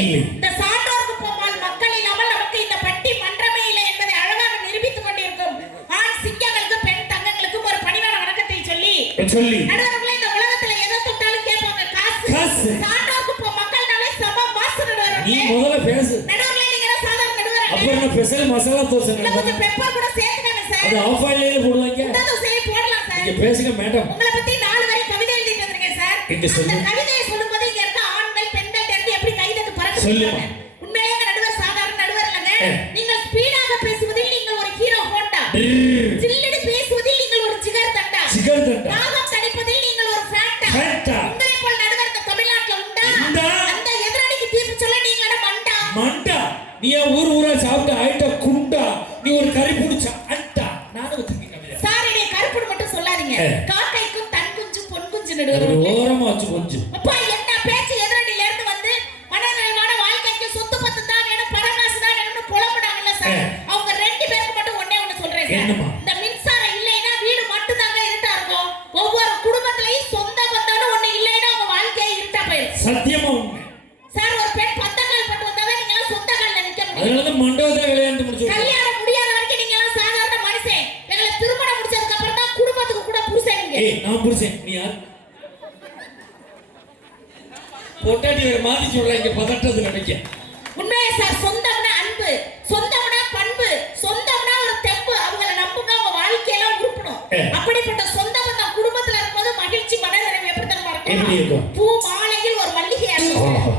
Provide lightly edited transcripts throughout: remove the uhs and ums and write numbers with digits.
இந்த சான்றோருக்கு போமால் மக்கள் இல்லாமல் நமக்கு இந்த பட்டி மன்றமே இல்லை என்பதை அழகாக நிரூபித்துக் கொண்டிருக்கும் ஆண் சிங்கங்களுக்கு பெண் தங்கங்களுக்கு ஒரு பணிவான வணக்கத்தை சொல்லி நடுவர்களே இந்த உலகத்துல எதை தொட்டாலும் கேட்பாங்க காசு. சான்றோருக்கு போ மக்கள்னாலே சம மாசு நடுவர்களே. நீ முதல்ல பேசு. நடுவர்களே நீங்க சாதாரண நடுவர்களே. அப்புறம் ஸ்பெஷல் மசாலா தோசை கொஞ்சம் பெப்பர் கூட சேர்த்துக்கங்க சார். அது ஆஃப் ஆயிலே போடுவாங்க. இந்த தோசையை போடலாம் சார். நீங்க பேசுங்க மேடம். உங்களை பத்தி 4 வரி கவிதை எழுதிட்டு வந்திருக்கேன் சார். அந்த கவிதையை சொல்லும்போது இங்க இருக்க ஆண்கள் பெண்கள் தெரிஞ்சு எப்படி கைதட்டு பறக்க சொல்லுங்க. உண்மையிலேயே நடுவர் சாதாரண நடுவர் இல்லங்க. நீங்கள் ஸ்பீடாக பேசுவதில் நீங்கள் ஒரு ஹீரோ ஹோண்டா. சில்லுன்னு பேசுவதில் நீங்கள் ஒரு ஜிகர் தண்டா. தாகம் தணிப்பதில் நீங்கள் ஒரு ஃபேண்டா. உங்களை போல் நடுவர் இந்த தமிழ்நாட்டுல உண்டா? அந்த எதிரணிக்கு தீர்ப்பு சொல்ல நீங்க மண்டா. நீ ஊர் ஊரா சாப்பிட்டு ஆயிட்ட குண்டா. நீ ஒரு கறி புடிச்ச அட்டா. நானும் வச்சிருக்கேன் கவிதை. சார் நீ கருப்புடு மட்டும் சொல்லாதீங்க. காக்கைக்கும் தன் குஞ்சு பொன் குஞ்சு நடுவர். ஓரமா வச்சு கொஞ்சம். அப்பா என்ன பேச்சு எதிரணில இருந்து வந்து மனநிறைவான வாழ்க்கைக்கு சொத்து பத்து தான் வேணும் பணகாசு தான் வேணும்னு புலம்புறாங்கல்ல சார். அவங்க 2 பேருக்கு மட்டும் ஒண்ணு சொல்றேன் சார். இந்த மின்சாரம் இல்லைன்னா வீடு மட்டும் தாங்க இருட்டா இருக்கும். ஒவ்வொரு குடும்பத்திலயும் சொந்த பந்தம்னு ஒண்ணு இல்லைன்னா அவங்க வாழ்க்கையே இருட்டா போயிடும். சத்தியமா உண்மை. சார் ஒரு பெண் பந்தக்கால் பட்டு வந்தாதான் நீங்க எல்லாம் சொந்த கால்ல நிக்க முடியும். அதனால மண்டபத்தை விளையாண்டு முடிச்சு. கல்யாணம் முடியாத வரைக்கும் நீங்க எல்லாம் சாதாரண மனுஷன். எங்களை திருமணம் முடிச்சதுக்கு அப்புறம் தான் குடும்பத்துக்கு கூட புருஷன் நீங்க. நான் புருஷன். நீ யார்? பொட்டாட்டி வேற மாத்தி சொல்றாங்க பதட்டது நினைக்க. உண்மையே சார் சொந்தம்னா அன்பு, சொந்தம்னா பண்பு, சொந்தம்னா ஒரு தெம்பு. அவங்களை நம்புங்க உங்க வாழ்க்கையெல்லாம் உருப்படும். அப்படிப்பட்ட சொந்த பந்தம் குடும்பத்துல இருக்கும்போது மகிழ்ச்சி மனநிறைவு எப்படி தரமா இருக்கும்? பூ மாலையில் ஒரு மல்லிகை இருக்கும்.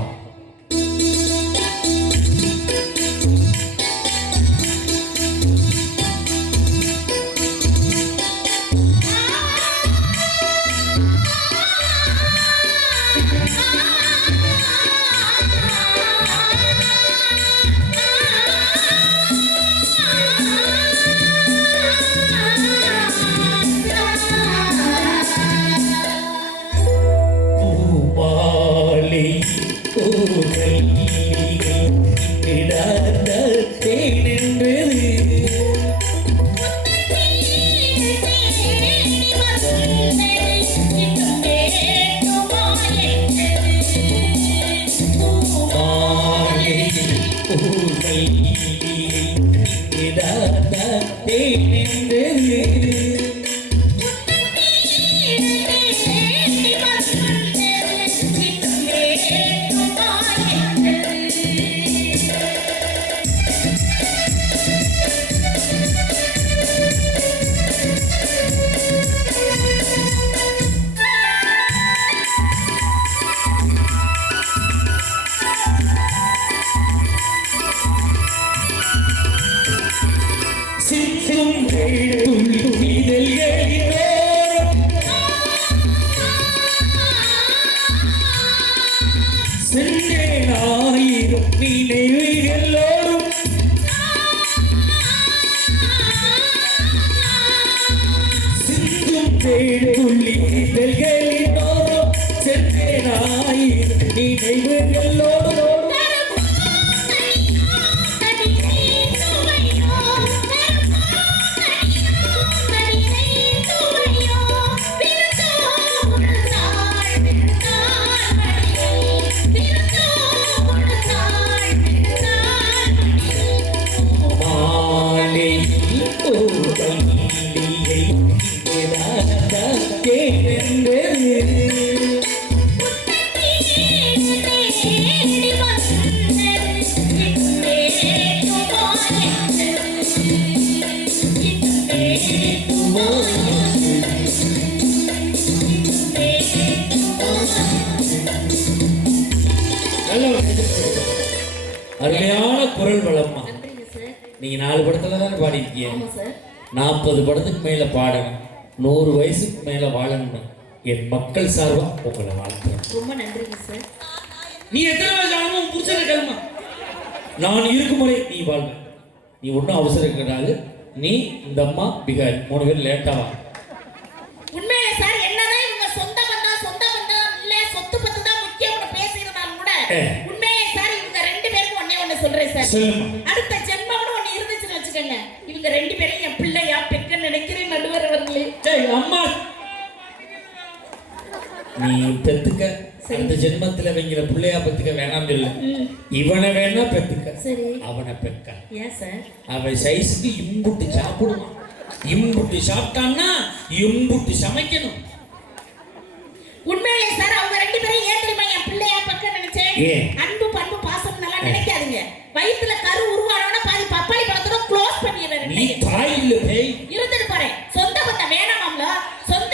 அருமையான குரல் வளம்மா. நீங்க 4 படத்துல தான் பாடிருக்கீங்க. 40 படத்துக்கு மேல பாடணும், 100 வயசுக்கு மேல வாழணும். என் மக்கள் சார்பா உங்களை வாழ்த்துறேன். ரொம்ப நன்றிங்க சார். நீ எத்தனை வயசு ஆனாலும் புருஷனை கேளுமா. நான் இருக்கும் வரை நீ வாழ்வ. நீ ஒன்றும் அவசரம் கிடையாது. நீ இந்த அம்மா பிகாரி 3 பேர் லேட்டா வா. உண்மையிலே சார் என்னதான் இவங்க சொந்த பந்தம் இல்ல சொத்து பத்து தான் முக்கியம்னு பேசினாலும் கூட உண்மையிலே சார் இவங்க 2 பேருக்கு ஒண்ணே சொல்றேன் சார். அடுத்த ஜென்மம்னு ஒண்ணு இருந்துச்சுன்னு வச்சுக்கோங்க. இவங்க 2 பேரும் என் பிள்ளையா பெக்க நினைக்கிறேன் நடுவர் அவர்களே. அம்மா நீ பெத்துக்க அந்த ஜென்மத்துல வைங்கிற பிள்ளையா பெத்துக்க வேணாம் சொல்லு. இவனை வேணா பெத்துக்க, சரி அவனை பெக்க. ஏன் சார்? அவன் சைஸுக்கு இம்புட்டு சாப்பிடுவான். இம்புட்டு சாப்பிட்டான்னா இம்புட்டு சமைக்கணும். உண்மையிலே சார் அவங்க ரெண்டு பேரும் ஏன் தெரியுமா என் பிள்ளையா பக்கம் நினைச்சேன்? அன்பு பண்பு பாசம் நல்லா நினைக்காதீங்க. வயித்துல கரு உருவானோட பாதி பப்பாளி பழத்தோட க்ளோஸ் பண்ணிடுறேன். நீ தாய் இல்ல பேய். இருந்துட்டு பாரு. சொந்த பந்தம் வேணாமாம்ல. சொந்த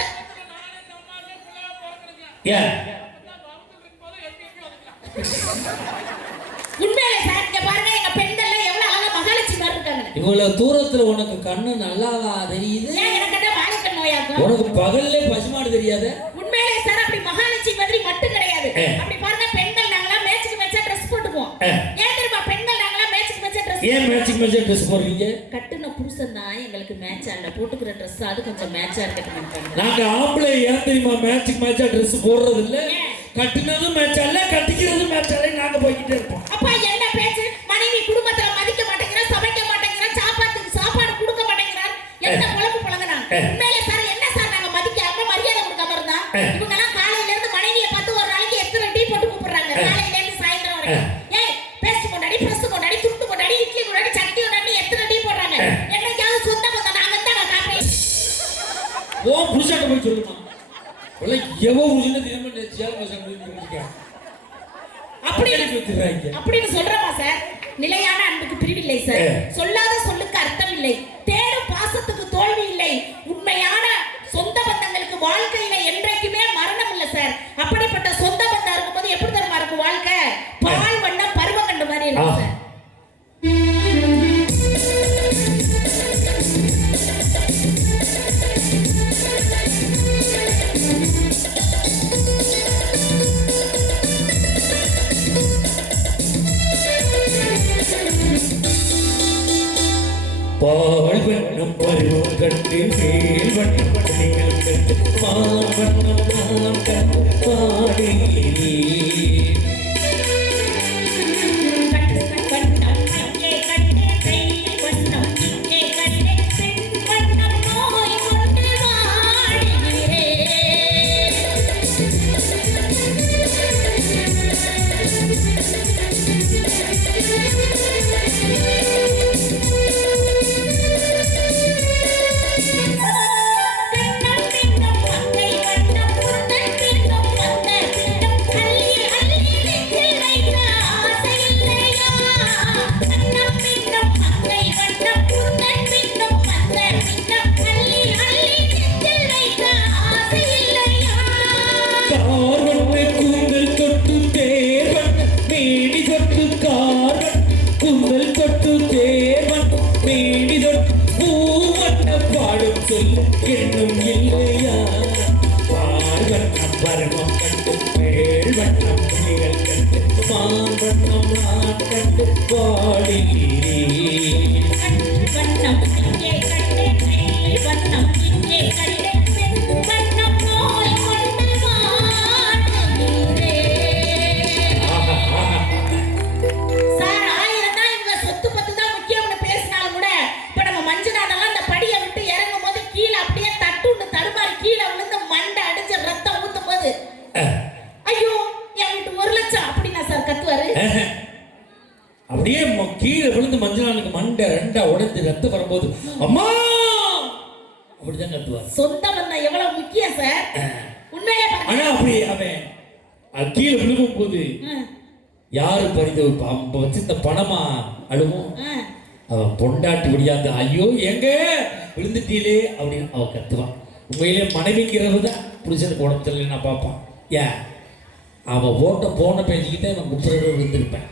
உண்மையிலே சார் இங்க பாருங்க எங்க பெண்கள் எவ்வளவு அழகா மகாலட்சுமி மாதிரி இருக்காங்க. இவ்வளவு தூரத்துல உனக்கு கண்ணு நல்லாவா தெரியுது? ஏன் எனக்கு என்ன வாழைக்கண் நோயாக்கும்? உனக்கு பகல்ல பசுமாடு தெரியாத? உண்மையிலே சார் அப்படி மகாலட்சுமி மாதிரி மட்டும் கிடையாது. அப்படி பாருங்க பெண்கள் நாங்களா மேட்ச்க்கு மேட்சா Dress போட்டுக்குவோம். ஏன் தெரியுமா பெண்கள் நாங்களா மேட்ச்க்கு மேட்சா Dress? ஏன் மேட்ச்க்கு மேட்சா Dress போடுறீங்க? கட்டுன புருஷன் தான் எங்களுக்கு மேட்ச் ஆல போட்டுக்கிற Dress அது கொஞ்சம் மேட்சா இருக்கட்டும். நாங்க ஆம்பளை ஏன் தெரியுமா மேட்ச்க்கு மேட்சா Dress போடுறது இல்ல? கட்டுனதும் மேட்ச் அல்ல, கட்டிக்கிறதும் மேட்ச் அல்ல. நாங்க போயிட்டே இருப்போம். அப்பா என்ன பேச்சு? மனைவி குடும்பத்துல மதிக்க மாட்டேங்கறா, சமைக்க மாட்டேங்கறா, சாப்பாடு கொடுக்க மாட்டேங்கறா. என்ன பொழப்பு பொழங்கனா? உண்மையிலே சார் என்ன சார் நாங்க மதிக்காம மரியாதை கொடுக்காம இருந்தா? இவங்க எல்லாம் காலையில இருந்து மனைவியை பார்த்து ஒரு நாளைக்கு எத்தனை டீ போட்டு கூப்பிடுறாங்க. காலையில இருந்து சாயந்தரம் வரைக்கும். ஏய் பேஸ்ட் கொண்டாடி, பிரஸ் கொண்டாடி, துட்டு கொண்டாடி, இட்லி கொண்டாடி, சட்னி கொண்டாடி எத்தனை டீ போடுறாங்க. என்னைக்காவது சொந்த பந்தம் நாங்க தான் காப்பி. ஓ புருஷன் போய் சொல்லுமா. ஒல்ல எவோ புருஷன தினம சேர் மசன் பண்ணிருக்கீங்க. அப்படின்னு சொல்றமா சார்? நிலையான அன்புக்கு பிரிவில்லை சார். சொல்லாத சொல்லுக்கு அர்த்தம் இல்லை. தேடும் பாசத்துக்கு தோல்வி இல்லை. உண்மையான சொந்த பந்தங்களுக்கு வாழ்க்கையில என்றைக்குமே மரணம் இல்லை சார். அப்படிப்பட்ட சொந்த பந்தம் இருக்கும்போது எப்படி தெரியுமா இருக்கும் வாழ்க்கை? பால் வண்ணம் பருவ கண்டு மாதிரி இருக்கும் சார். பால் வண்ணம் பருவம் கண்டு மேல் வண்ணம் பள்ளிகள் கண்டு பால் வண்ணம் நான் கண்டு பாடுகிறேன். என்னும் இல்லையா பார்வண்ணம் பருவம் கண்டு மேல் வண்ணம் புலிகள் கண்டு மாவண்ணம் நான் கண்டு பாடுகிறேன். வண்ணம் இங்கே கண்டே மேல் வண்ணம் இங்கே கண்டே வண்ணம் நோய் கொண்டு வாடுகிறேன். சார் 1000 தான் இவங்க சொத்து பத்து தான் முக்கியம்னு பேசினாலும் கூட இப்ப நம்ம மஞ்சனானெல்லாம் அந்த படியை விட்டு இறங்கும் போது கீழே அப்படியே தட்டுன்னு தடுமாறி கீழே விழுந்து மண்டை அடிச்சு ரத்தம் ஊத்தும் போது ஐயோ என் வீட்டு 1 லட்சம் அப்படின்னா சார் கத்துவாரு. அப்படியே கீழே விழுந்து மஞ்சளானுக்கு மண்டை 2 உடைந்து ரத்தம் வரும்போது அம்மா அப்படிதான் கத்துவார். சொந்த பந்தம் எவ்வளவு முக்கியம் சார். உண்மையிலே ஆனா அப்படி அவன் கீழே விழுகும் போது யாரு பறிந்து வச்சிருந்த பணமா அழுவும். அவன் பொண்டாட்டி விடியாந்து ஐயோ எங்க விழுந்துட்டீலே அப்படின்னு அவன் கத்துவான். உண்மையிலே மனைவிங்கிறது தான் புருஷனுக்கு உடம்பு தெரியல நான் பார்ப்பான். ஏன் அவன் போன பேசிக்கிட்டே அவன் 30 ரூபா விழுந்திருப்பேன்.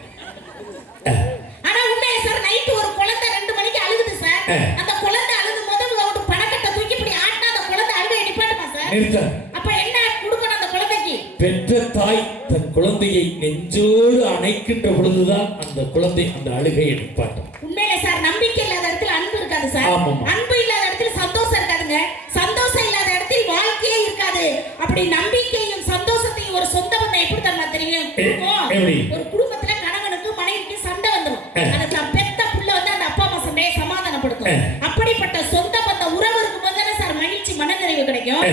ஆனா உண்மையிலே சார் நைட் ஒரு குழந்தை 2 மணிக்கு அழுகுது சார். அந்த குழந்தை அழுகும் போது ஒரு பணக்கட்டை தூக்கி இப்படி ஆட்டினா அந்த குழந்தை அழுகை நிப்பாட்டுமா சார்? அப்ப என்ன கொடுக்கணும் அந்த குழந்தைக்கு? பெற்ற தாய் தன் குழந்தையை நெஞ்சோடு அணைக்கின்ற பொழுதுதான் அந்த குழந்தை அந்த அழுகையை நிப்பாட்டும். உண்மையிலே சார் நம்பிக்கை இல்லாத இடத்துல அன்பு இருக்காது சார். அன்பு இல்லாத இடத்துல சந்தோஷம் இருக்காதுங்க. சந்தோஷம் இல்லாத இடத்தில் வாழ்க்கையே இருக்காது. அப்படி நம்பிக்கையும் சந்தோஷத்தையும் ஒரு சொந்த பந்தம் எப்படி தரமா தெரியும்? ஒரு குடும்பத்துல கணவனுக்கு மனைவிக்கு சண்டை வந்துடும். அதுக்கு பெத்த புள்ள வந்து அந்த அப்பா அம்மா சண்டையை சமாதானப்படுத்தும். அப்படிப்பட்ட சொந்த பந்த உறவு இருக்கும் போது தானே சார் மகிழ்ச்சி மனநிறைவு கிடைக்கும்.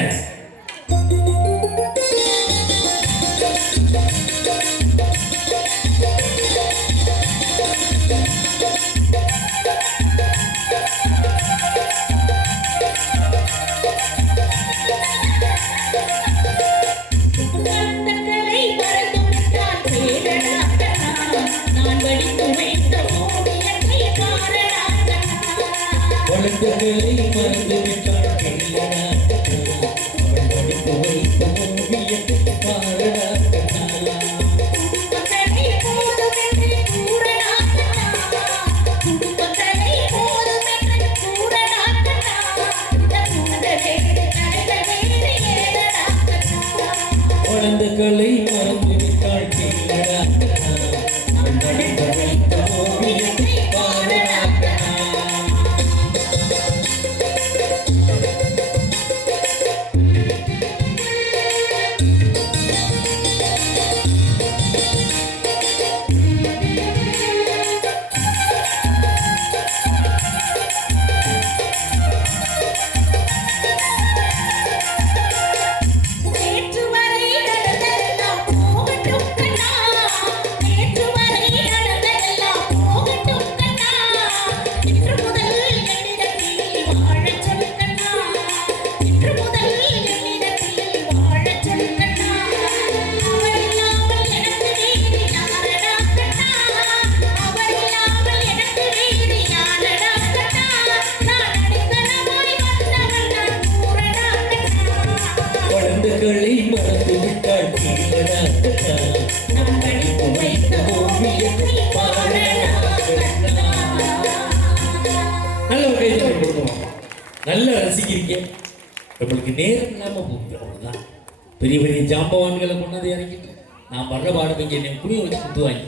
நான் வடித்து வைத்த ஓவியத்தை பாரடா வளர்ந்தகளை மறந்து விட்டாள் கண்ணா அவள் வடித்து வைத்த ஓவியத்தை பாரடா கண்ணா குடும்பத்தனை போதுமென்று கூறடா குடும்பத்தனை போதுமென்று கூறடா இந்த கூடவே கடைகள் வேறு ஏதடா வளர்ந்தகளை மறந்து விட்டாள் கண்ணா அவள் வடித்து வைத்த ஓவியத்தை பாரடா கண்ணா நேற்று வரை நடந்ததெல்லாம் போகட்டும் கண்ணா நேற்று வரை நடந்ததெல்லாம் போகட்டும் கண்ணா இன்று முதல் என்னிடத்தில் வாழச் சொல் கண்ணா இன்று முதல் என்னிடத்தில் வாழச் சொல் கண்ணா அவர் இல்லாமல் எனக்கு வேறு யாரடா கண்ணா அவர் இல்லாமல் எனக்கு வேறு யாரடா கண்ணா நான் அடித்தளமாய் வந்தவள் நான் கூறடா கண்ணா வளர்ந்தகளை மறந்து விட்டாள் கீழடா கண்ணா நான் வடித்து வைத்த ஓவியத்தை பாரடா கண்ணா நல்ல ஒரு கைத்தறி கொடுக்கணும் நல்லா ரசிக்கிறீங்க நம்மளுக்கு நேரம் இல்லாமல் போகுது அவ்வளோதான் பெரிய பெரிய ஜாம்பவான்களை கொண்டாந்து இறங்கிட்டு நான் வர்ற பாடுவீங்க என்னை குடிய வச்சு குத்துவாங்க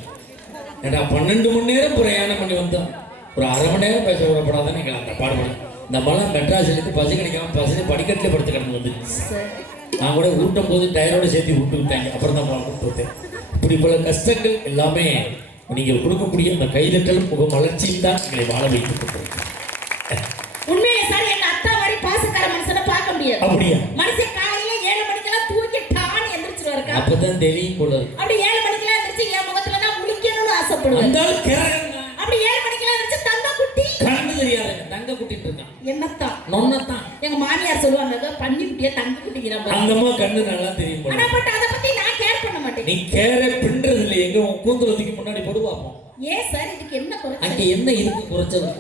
ஏடா 12 மணி நேரம் பிரயாணம் பண்ணி வந்தோம் ஒரு அரை மணி நேரம் பேச விடப்படாதானே எங்களை அந்த பாடுபடும் இந்த மலை மெட்ராஸ்லேருந்து பஸ் கிடைக்காம பஸ் படிக்கட்டில் படுத்து கிடந்து வந்துருச்சு நான் கூட ஊட்டும் போது டயரோட சேர்த்து விட்டு விட்டாங்க அப்புறம் தான் கூப்பிட்டு விட்டேன் இப்படி பல கஷ்டங்கள் எல்லாமே நீங்கள் கொடுக்கக்கூடிய அந்த கைதட்டல் முக வளர்ச்சியும் தான் எங்களை வாழ வைத்துக் கொண்டிருக்கிறேன் உண்மையிலே சார் எங்க அத்தா மாதிரி பாசக்கார மனுஷனை பார்க்க முடியாது அப்படியா மனுஷன் காலையில 7 மணிக்கெல்லாம் தூக்கி டான்னு எந்திரிச்சிருவாருக்கா அப்பதான் தெரியும் போல இருக்கு. அப்படி 7 மணிக்கெல்லாம் எந்திரிச்சு என் முகத்துல தான் முழிக்கணும்னு ஆசைப்படுவேன் அந்த ஆள் கேரளங்க. அப்படி 7 மணிக்கெல்லாம் எந்திரிச்சு தங்க குட்டி கண்ணு தெரியாதுங்க தங்க குட்டிட்டு இருக்கான் என்னத்தான் நொன்னத்தான் எங்க மாமியார் சொல்லுவாங்க பன்னி குட்டிய தங்க குட்டிங்கிறாங்க அந்த அம்மா கண்ணு நல்லா தெரியும் போல ஆனா பட் அத பத்தி நான் கேர் பண்ண மாட்டேன் நீ கேர பின்றது இல்லை எங்க உன் கூந்தலத்துக்கு முன்னாடி போடு பார்ப்போம் ஏன் சார் இதுக்கு என்ன குறைச்சல் அங்க என்ன இருக்கு குறைச்சது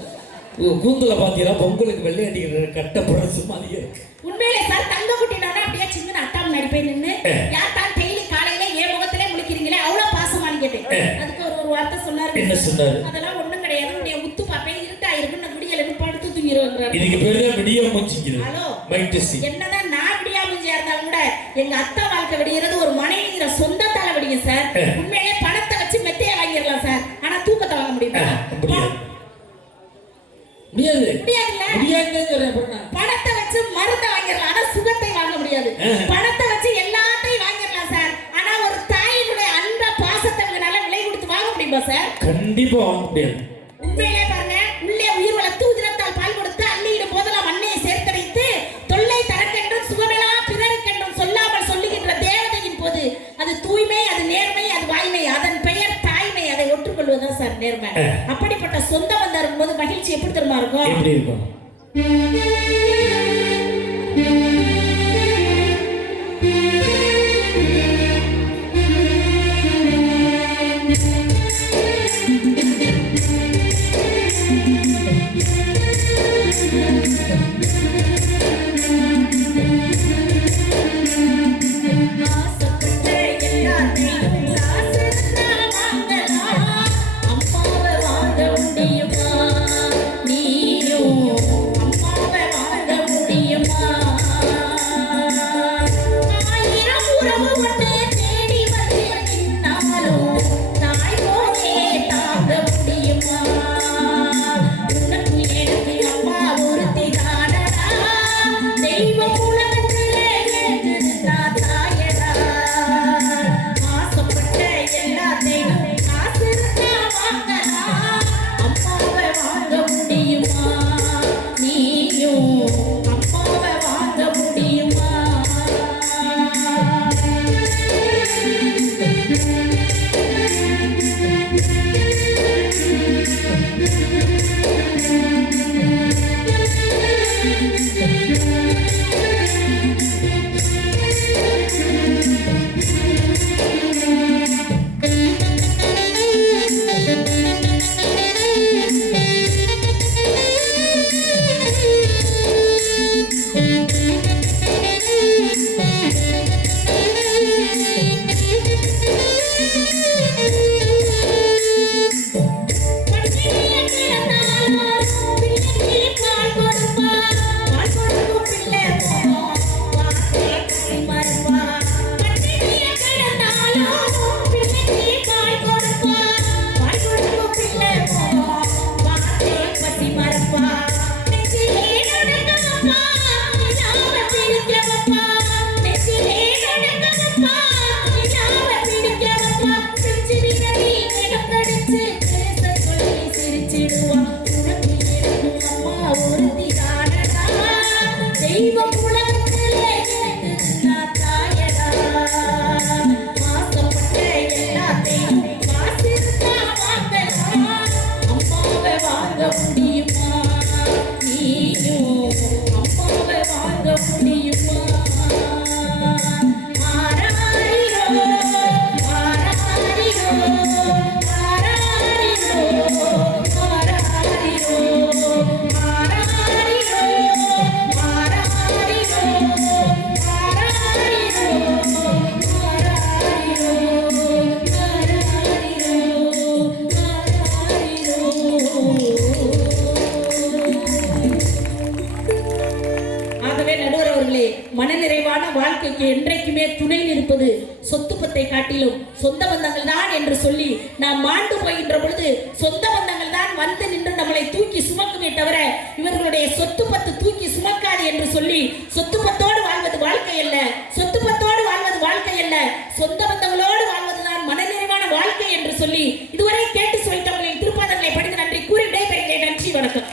கூந்தல பாத்தீங்கன்னா பொங்கலுக்கு வெள்ளை அடிக்கிற கட்ட புடசு மாதிரி இருக்கு உண்மையிலே சார் தங்க குட்டினானா அப்படியே சின்ன அத்தா முன்னாடி போய் நின்னு யார் தான் டெய்லி காலையில என் முகத்திலே முழிக்கிறீங்களே அவ்வளவு பாசமானு கேட்டேன் அதுக்கு ஒரு வார்த்தை சொன்னாரு என்ன சொன்னாரு அதெல்லாம் ஒண்ணும் கிடையாது உடைய முத்து பாப்பேன் இருட்டா இருக்குன்னு குடியல படுத்து தூங்கிடுவாங்க இதுக்கு பேரு தான் விடிய மூச்சிக்குது ஹலோ மைட்டசி என்னதான் நான் விடியாமஞ்சியா இருந்தாலும் கூட எங்க அத்தா வாழ்க்கை விடியறது ஒரு மனைவிங்கிற சொந்தத்தால விடியும் சார் உண்மையிலே பணத்தை வச்சு மெத்தைய வாங்கிடலாம் சார் ஆனா தூக்கத்தை வாங்க முடியுமா முடியாது முடியாதுல்ல முடியாதுன்னு சொல்றேன் பொண்ணா பணத்தை வச்சு மருந்தை வாங்கிடலாம் ஆனா சுகத்தை வாங்க முடியாது பணத்தை வச்சு எல்லாத்தையும் வாங்கிடலாம் சார் ஆனா ஒரு தாயினுடைய அன்ப பாசத்தை இவங்களால விலை கொடுத்து வாங்க முடியுமா சார் கண்டிப்பா வாங்க முடியாது உண்மையிலே பாருங்க உள்ளே உயிர் வளர்த்து உதிரத்தால் பால் கொடுத்து அள்ளியிடும் போதெல்லாம் மண்ணையை சேர்த்தடைத்து தொல்லை தனக்கென்றும் சுகமெல்லாம் பிறருக்கென்றும் சொல்லாமல் சொல்லுகின்ற தேவதையின் போது அது தூய்மை அது நேர்மை அது வாய்மை அதன் பெயர் தாய்மை அதை ஒற்றுக்கொள்வதுதான் சார் நேர்மை அப்படிப்பட்ட சொந்த வந்தா இருக்கும்போது மகிழ்ச்சி எப்படி தெரியுமா இருக்கும் எப்படி இருக்கும் ஆசைப்பட்ட எல்லாத்தையும் ஆசைன்னா வாங்கலாம் அம்மாவை வாங்க முடியுமா நீயும் அம்மாவை வாங்க முடியுமா தருவா உனக்கு எனக்கு அம்மா ஒருத்தி தானடா தெய்வம் உலகத்திலே கேட்குதுன்னா தாயடா ஆசைப்பட்ட எல்லாத்தையும் காசிருந்தா வாங்கலாம் அம்மாவை வாங்க முடியுமா நீயும் அம்மாவை வாங்க முடியுமா ஆராரிரோ ஆராரிரோ ஆராரிரோ ஆராரிரோ ஆராரிரோ ஆராரிரோ ஆகவே நடுவர் அவர்களே, மனநிறைவான வாழ்க்கைக்கு என்றைக்குமே துணை நிற்பது சொத்து பத்தை காட்டிலும் சொந்த பந்தங்கள் தான் என்று சொல்லி நாம் மாண்டு போகின்ற பொழுது சொந்த பந்தங்கள் தான் வந்து நின்று நம்மளை தூக்கி சுமக்குமே தவிர இவர்களுடைய சொத்து பத்து தூக்கி சுமக்காது என்று சொல்லி சொத்து பத்தோடு வாழ்வது வாழ்க்கை அல்ல, சொத்து பத்தோடு வாழ்வது வாழ்க்கை அல்ல, சொந்த பந்தங்களோடு வாழ்வதுதான் மனநிறைவான வாழ்க்கை என்று சொல்லி இதுவரை